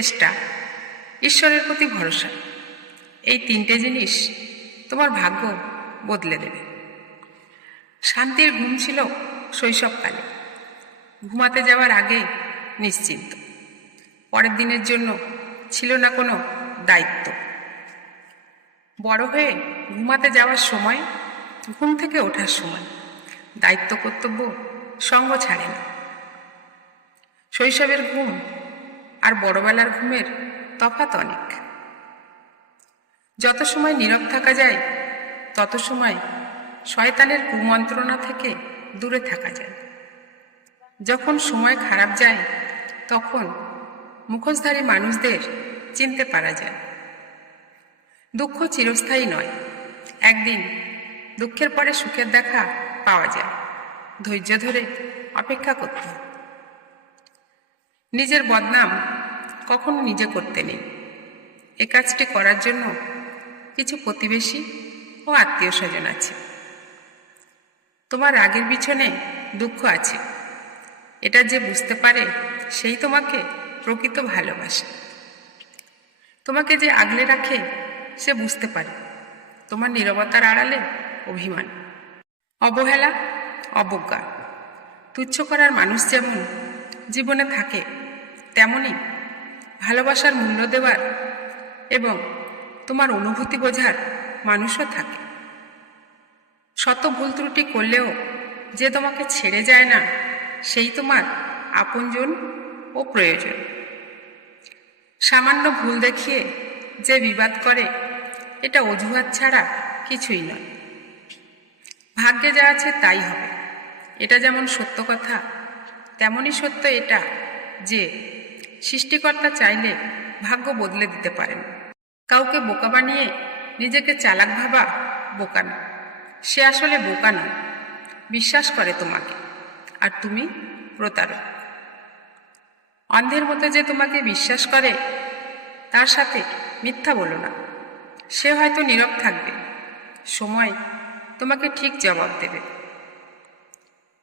চেষ্টা, ঈশ্বরের প্রতি ভরসা, এই তিনটে জিনিস তোমার ভাগ্য বদলে দেবে। শান্তির ঘুম ছিল শৈশবকালে, ঘুমাতে যাওয়ার আগে নিশ্চিন্ত, পরের দিনের জন্য ছিল না কোনো দায়িত্ব। বড় হয়ে ঘুমাতে যাওয়ার সময়, ঘুম থেকে ওঠার সময় দায়িত্ব কর্তব্য সঙ্গ ছাড়ে না। শৈশবের ঘুম আর বড়বেলার ঘুমের তফাৎ অনেক। যত সময় নীরব থাকা যায় তত সময় শয়তানের কুমন্ত্রণা থেকে দূরে থাকা যায়। যখন সময় খারাপ যায় তখন মুখোশধারী মানুষদের চিনতে পারা যায়। দুঃখ চিরস্থায়ী নয়, একদিন দুঃখের পরে সুখের দেখা পাওয়া যায়। ধৈর্য ধরে অপেক্ষা করতে হয়। নিজের বদনাম কখনো নিজে করতে নেই। এ কাজটি করার জন্য কিছু প্রতিবেশী ও আত্মীয় স্বজন আছে। তোমার রাগের পিছনে দুঃখ আছে, এটা যে বুঝতে পারে সেই তোমাকে প্রকৃত ভালোবাসে। তোমাকে যে আগলে রাখে সে বুঝতে পারে তোমার নীরবতার আড়ালে অভিমান, অবহেলা, অবজ্ঞা, তুচ্ছ করার মানুষ যেমন জীবনে থাকে, তেমনি ভালোবাসার মূল্য দেওয়ার এবং তোমার অনুভূতি বোঝার মানুষও থাকে। শত ভুল ত্রুটি করলেও যে তোমাকে ছেড়ে যায় না, সেই তোমার আপনজন ও প্রয়োজন। সামান্য ভুল দেখিয়ে যে বিবাদ করে, এটা অজুহাত ছাড়া কিছুই নয়। ভাগ্যে যা আছে তাই হবে, এটা যেমন সত্য কথা, তেমনই সত্য এটা যে সৃষ্টিকর্তা চাইলে ভাগ্য বদলে দিতে পারেন। কাউকে বোকা বানিয়ে নিজেকে চালাক ভাবা বোকা না, সে আসলে বোকা নয়, বিশ্বাস করে তোমাকে, আর তুমি প্রতারক। অন্ধের মতো যে তোমাকে বিশ্বাস করে তার সাথে মিথ্যা বলো না। সে হয়তো নীরব থাকবে, সময় তোমাকে ঠিক জবাব দেবে।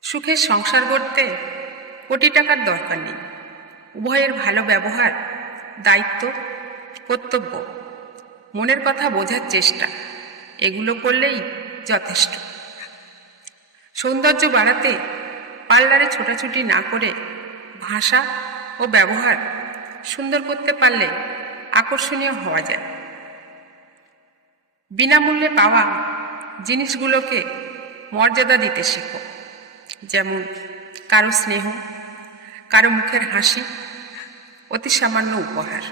সুখের সংসার গড়তে কোটি টাকার দরকার নেই। উভয়ের ভালো ব্যবহার, দায়িত্ব, কর্তব্য, মনের কথা বোঝার চেষ্টা, এগুলো করলেই যথেষ্ট। সৌন্দর্য বাড়াতে পার্লারে ছোটাছুটি না করে ভাষা ও ব্যবহার সুন্দর করতে পারলে আকর্ষণীয় হওয়া যায়। বিনামূল্যে পাওয়া জিনিসগুলোকে মর্যাদা দিতে শেখো, যেমন কারো স্নেহ, কারো মুখের হাসি, অতি সামান্য উপহার।